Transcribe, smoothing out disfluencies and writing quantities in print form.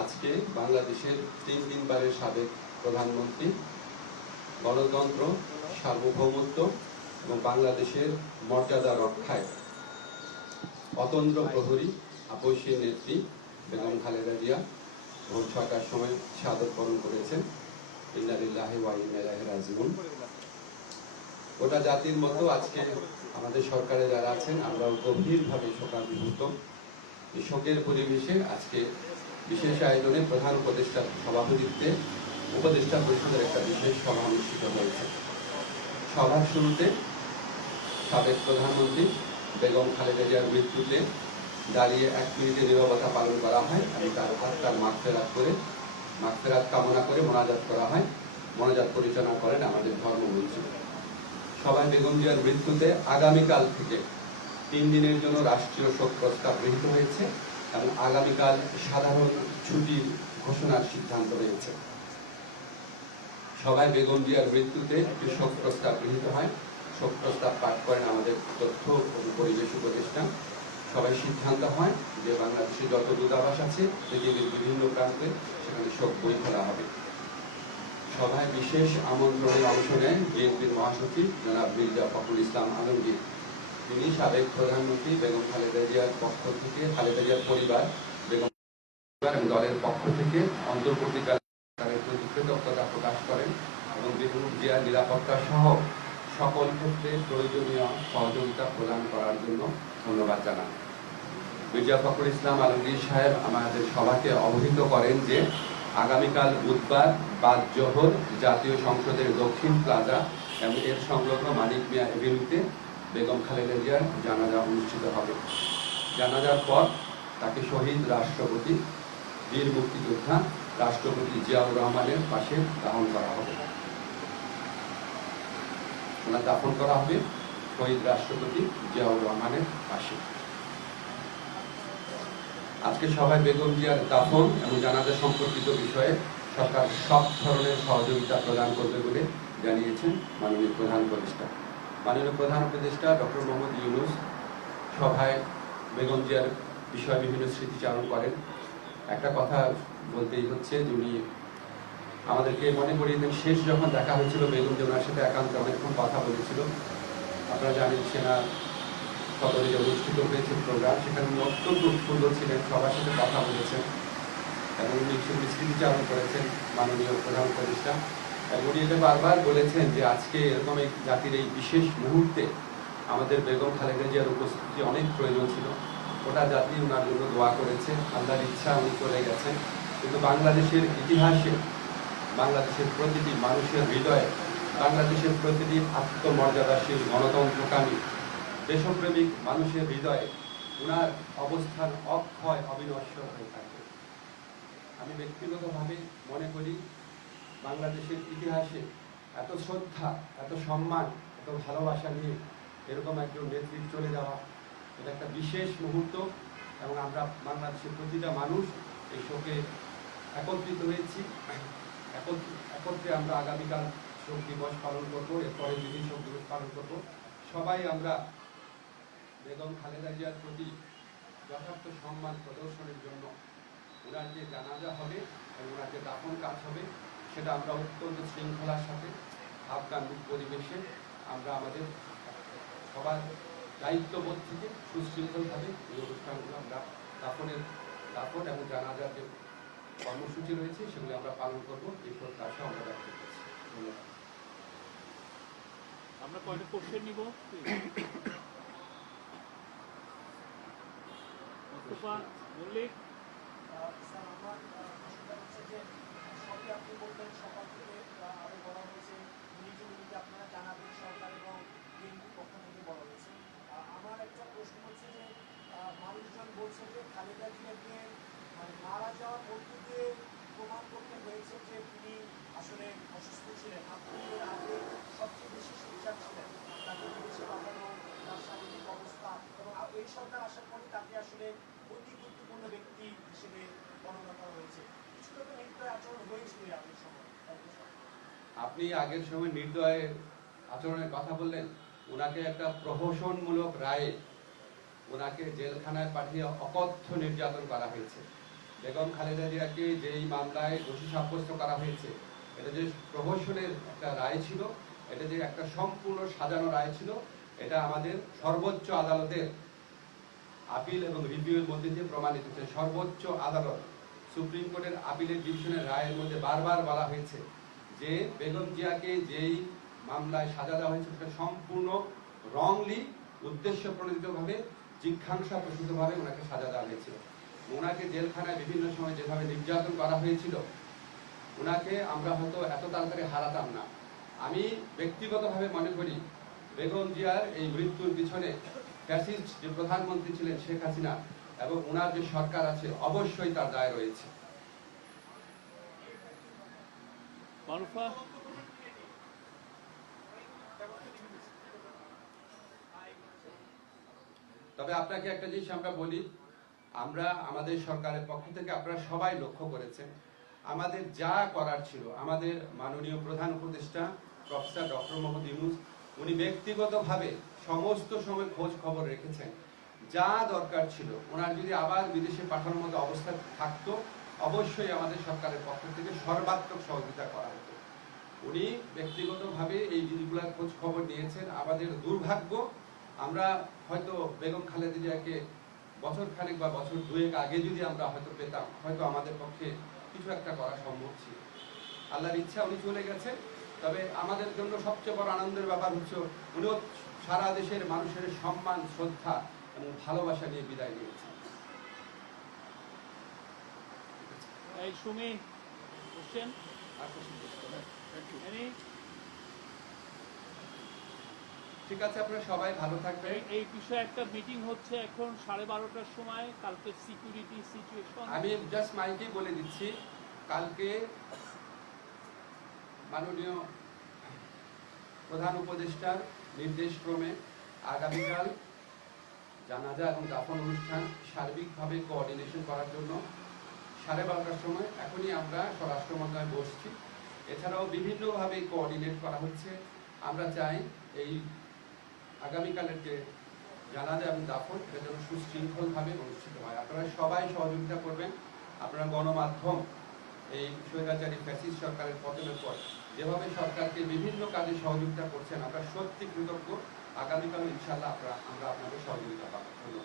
আজকে বাংলাদেশের 3 বারের সাবেক প্রধানমন্ত্রী, গণতন্ত্র, সার্বভৌমত্ব এবং বাংলাদেশের মর্যাদা রক্ষায় অতন্দ্র প্রহরী আপসী নেত্রী বেগম খালেদা জিয়া ভোর 6টার সময় শাহাদত বরণ করেছেন। ইন্না লিল্লাহি ওয়া ইন্না ইলাইহি রাজিউন। গোটা জাতির মতো আজকে আমাদের সরকারে যারা আছেন আমরাও গভীরভাবে শোকাভিভূত। এই শোকের পরিবেশে আজকে বিশেষ আয়োজনে প্রধান উপদেষ্টার সভাপতিত্বে উপদেষ্টা পরিষদের একটা বিশেষ সভা অনুষ্ঠিত হয়েছে। সভার শুরুতে সাবেক প্রধানমন্ত্রী বেগম খালেদা জিয়ার মৃত্যুতে দাঁড়িয়ে 1 মিনিটের নীরবতা পালন করা হয় এবং তার মাগফিরাত কামনা করে মোনাজাত করা হয়। মোনাজাত পরিচালনা করেন আমাদের ধর্মমন্ত্রী। সবাই বেগম জিয়ার মৃত্যুতে আগামীকাল থেকে 3 দিনের জন্য রাষ্ট্রীয় শোক প্রস্তাব গৃহীত হয়েছে এবং আগামীকাল সাধারণ ছুটির ঘোষণার সিদ্ধান্ত হয়েছে। সবাই বেগম জিয়ার মৃত্যুতে একটি শোক প্রস্তাব গৃহীত হয়। শোক প্রস্তাব পাঠ করেন আমাদের তথ্য ও পরিবেশ উপদেষ্টা। সবাই সিদ্ধান্ত হয় যে বাংলাদেশে যত দূতাবাস আছে পৃথিবীর বিভিন্ন প্রান্তে সেখানে শোক বই খোলা হবে। সভায় বিশেষ আমন্ত্রণে অংশ নেন বিএনপির মহাসচিব জনাব মির্জা ফখরুল ইসলাম আলমগীর। তিনি সাবেক প্রধানমন্ত্রী বেগম খালেদা জিয়ার পক্ষ থেকে, খালেদা জিয়ার পরিবার, বেগম এবং দলের পক্ষ থেকে অন্তর্বর্তীকালীন প্রতি কৃতজ্ঞতা প্রকাশ করেন এবং বেগম জিয়ার নিরাপত্তা সহ সকল ক্ষেত্রে প্রয়োজনীয় সহযোগিতা প্রদান করার জন্য ধন্যবাদ জানান। মির্জা ফখরুল ইসলাম আলমগীর সাহেব আমাদের সভাকে অবহিত করেন যে আগামীকাল বুধবার বাদ জোহর জাতীয় সংসদের দক্ষিণ প্লাজা এবং এর সংলগ্ন মানিক মিয়া এভিনিউতে বেগম খালেদা জিয়ার জানাজা অনুষ্ঠিত হবে। জানাজার পর তাকে শহীদ রাষ্ট্রপতি, বীর মুক্তিযোদ্ধা রাষ্ট্রপতি জিয়াউর রহমানের পাশে দাফন করা হবে। দাফন করা হবে শহীদ রাষ্ট্রপতি জিয়াউর রহমানের পাশে। আজকে সবাই বেগম জিয়ার দাফন এবং জানাজা সম্পর্কিত বিষয়ে সরকার সব ধরনের সহযোগিতা প্রদান করবে বলে জানিয়েছেন মাননীয় প্রধান উপদেষ্টা। মাননীয় প্রধান উপদেষ্টা ডক্টর মোহাম্মদ ইউনূস সভায় বেগম জিয়ার বিষয়ে বিভিন্ন স্মৃতিচারণ করেন। একটা কথা বলতেই হচ্ছে যে উনি আমাদেরকে মনে করিয়ে দেন শেষ যখন দেখা হয়েছিল বেগম জিয়া ওনার সাথে একান্তে অনেকক্ষণ কথা বলেছিল। আপনারা জানেন সেনা সদরে অনুষ্ঠিত হয়েছে প্রোগ্রাম, সেখানে উনি অত্যন্ত সুন্দর ছিলেন, সবার সাথে কথা বলেছেন এবং উনি স্মৃতিচারণ করেছেন মাননীয় প্রধান উপদেষ্টা। এবং উনি এটা বারবার বলেছেন যে আজকে এরকম এই জাতির এই বিশেষ মুহূর্তে আমাদের বেগম খালেদা জিয়ার উপস্থিতি অনেক প্রয়োজন ছিল। গোটা জাতি ওনার জন্য দোয়া করেছে, আল্লাহর ইচ্ছা উনি চলে গেছেন। কিন্তু বাংলাদেশের ইতিহাসে, বাংলাদেশের প্রতিটি মানুষের হৃদয়ে, বাংলাদেশের প্রতিটি আত্মমর্যাদাশীল গণতন্ত্রকামী দেশপ্রেমিক মানুষের হৃদয়ে ওনার অবস্থান অক্ষয় অবিনশ্বর হয়ে থাকে। আমি ব্যক্তিগতভাবে মনে করি বাংলাদেশের ইতিহাসে এত শ্রদ্ধা, এত সম্মান, এত ভালোবাসা নিয়ে এরকম একজন নেতৃত্ব চলে যাওয়া এটা একটা বিশেষ মুহূর্ত এবং আমরা বাংলাদেশের প্রতিটা মানুষ এই শোকে একত্রিত হয়েছি। একত্রে আমরা আগামীকাল শোক দিবস পালন করবো, এরপরে যেদিন শোক দিবস পালন করবো সবাই আমরা বেগম খালেদা জিয়ার প্রতি যথার্থ সম্মান প্রদর্শনের জন্য ওনার যে জানাজা হবে এবং ওনার যে দাফন কাজ হবে সেটা আমরা অত্যন্ত শৃঙ্খলার সাথে আফগান পরিবেশে আমরা আমাদের সবার দায়িত্ববোধ থেকে সুশৃঙ্খলভাবে এই অনুষ্ঠানগুলো আমরা দাফন এবং জানাজার যে কর্মসূচি রয়েছে সেগুলো আমরা পালন করবো। এই প্রত্যাশা আমরা ব্যক্ত করছি। ধন্যবাদ। আমরা কয়টা কোশ্চেন নিব? মোস্তফা মল্লিক। স্যার, আমার প্রশ্নটা হচ্ছে যে সবই আপনি বললেন সকাল থেকে আরো বলা হয়েছে মিনিটে আপনারা জানাবেন সরকার এবং বিএনপির পক্ষ থেকে বলা হয়েছে। আমার একটা প্রশ্ন হচ্ছে যে মানুষজন বলছে যে খালেদা জিয়াকে মানে মারা যাওয়ার মধ্য দিয়ে প্রমাণ করতে হয়েছে যে তিনি আসলে অসুস্থ ছিলেন। আপনি এর আগে সবচেয়ে বেশি সোচ্চার ছিলেন, তাকে বিদেশে পাঠানো, তার শারীরিক অবস্থা এবং এই সরকার আসার পরে তাকে আসলে অতি গুরুত্বপূর্ণ ব্যক্তি হিসেবে গণনা করা হয়েছে। কিছুটা তো নির্দয় আচরণ হয়েছিল আগের সময়। আপনি আগের সময় নির্দয় আচরণের কথা বললেন। ওনাকে একটা প্রহসনমূলক রায়ে ওনাকে জেলখানায় পাঠিয়ে অকথ্য নির্যাতন করা হয়েছে। বেগম খালেদা জিয়াকে যেই মামলায় দোষী সাব্যস্ত করা হয়েছে, এটা যে প্রহসনের একটা রায় ছিল, এটা যে একটা সম্পূর্ণ সাজানো রায় ছিল, এটা আমাদের সর্বোচ্চ আদালতের আপিল এবং রিভিউয়ের মধ্যে দিয়ে প্রমাণিত হয়েছে। সর্বোচ্চ আদালত সুপ্রিম কোর্টের আপিলের ডিভিশনের রায়ের মধ্যে বারবার বলা হয়েছে যে বেগম জিয়াকে যেই মামলায় সাজা দেওয়া হয়েছে সেটা সম্পূর্ণ রংলি, উদ্দেশ্য প্রণোদিতভাবে, জিজ্ঞাসা প্রসূতভাবে ওনাকে সাজা দেওয়া হয়েছিল। ওনাকে জেলখানায় বিভিন্ন সময় যেভাবে নির্যাতন করা হয়েছিল, ওনাকে আমরা হয়তো এত তাড়াতাড়ি হারাতাম না। আমি ব্যক্তিগতভাবে মনে করি বেগম জিয়ার এই মৃত্যুর পিছনে ফ্যাসিস্ট যে প্রধানমন্ত্রী ছিলেন শেখ হাসিনা এবং ওনার যে সরকার আছে, অবশ্যই তার দায় রয়েছে। মারুফা, তবে আপনাকে একটা জিনিস আমরা বলি, আমরা আমাদের সরকারের পক্ষ থেকে আপনারা সবাই লক্ষ্য করেছেন, আমাদের যা করার ছিল, আমাদের মাননীয় প্রধান উপদেষ্টা প্রফেসর ডক্টর মোহাম্মদ ইউনূস উনি ব্যক্তিগতভাবে সমস্ত সময় খোঁজ খবর রেখেছেন। যা দরকার ছিল, ওনার যদি আবার বিদেশে পাঠানোর মতো অবস্থা থাকতো, অবশ্যই আমাদের সরকারের পক্ষ থেকে সর্বাত্মক সহযোগিতা করা হতো। উনি ব্যক্তিগতভাবে এই জিনিসগুলোর খোঁজ খবর নিয়েছেন। আমাদের দুর্ভাগ্য, আমরা হয়তো বেগম খালেদা জিয়াকে বছর খানেক বা বছর দুয়েক আগে যদি আমরা হয়তো পেতাম, হয়তো আমাদের পক্ষে কিছু একটা করা সম্ভব ছিল। আল্লাহর ইচ্ছা উনি চলে গেছে। তবে আমাদের জন্য সবচেয়ে বড় আনন্দের ব্যাপার হচ্ছে উনিও সারা দেশের মানুষের সম্মান, শ্রদ্ধা এবং ভালোবাসা নিয়ে বিদায় নিয়েছেন। এই সুমি, কোশ্চেন? Any? ঠিক আছে, আপনারা সবাই ভালো থাকবেন। এই বিষয়ে একটা মিটিং হচ্ছে এখন 12:30টার সময়, কালকে সিকিউরিটি সিচুয়েশন। আমি জাস্ট মাইকেই বলে দিচ্ছি, কালকে মাননীয় প্রধান উপদেষ্টার নির্দেশক্রমে আগামীকাল জানাজা এবং দাফন অনুষ্ঠান সার্বিকভাবে কোঅর্ডিনেশন করার জন্য 12:30টার সময় এখনই আমরা স্বরাষ্ট্র মন্ত্রণালয়ে বসছি। এছাড়াও বিভিন্নভাবে কোঅর্ডিনেট করা হচ্ছে। আমরা চাই এই আগামীকালের যে জানাজা এবং দাফন এটা যেন সুশৃঙ্খলভাবে অনুষ্ঠিত হয়। আপনারা সবাই সহযোগিতা করবেন। আপনারা গণমাধ্যম এই স্বৈরাচারী ফ্যাসিস্ট সরকারের পতনের পর যেভাবে সরকারকে বিভিন্ন কাজে সহযোগিতা করছেন, আমরা সত্যি কৃতজ্ঞ। আগামীকাল ইনশাআল্লাহ আমরা আপনাদের সহযোগিতা পাবো। ধন্যবাদ।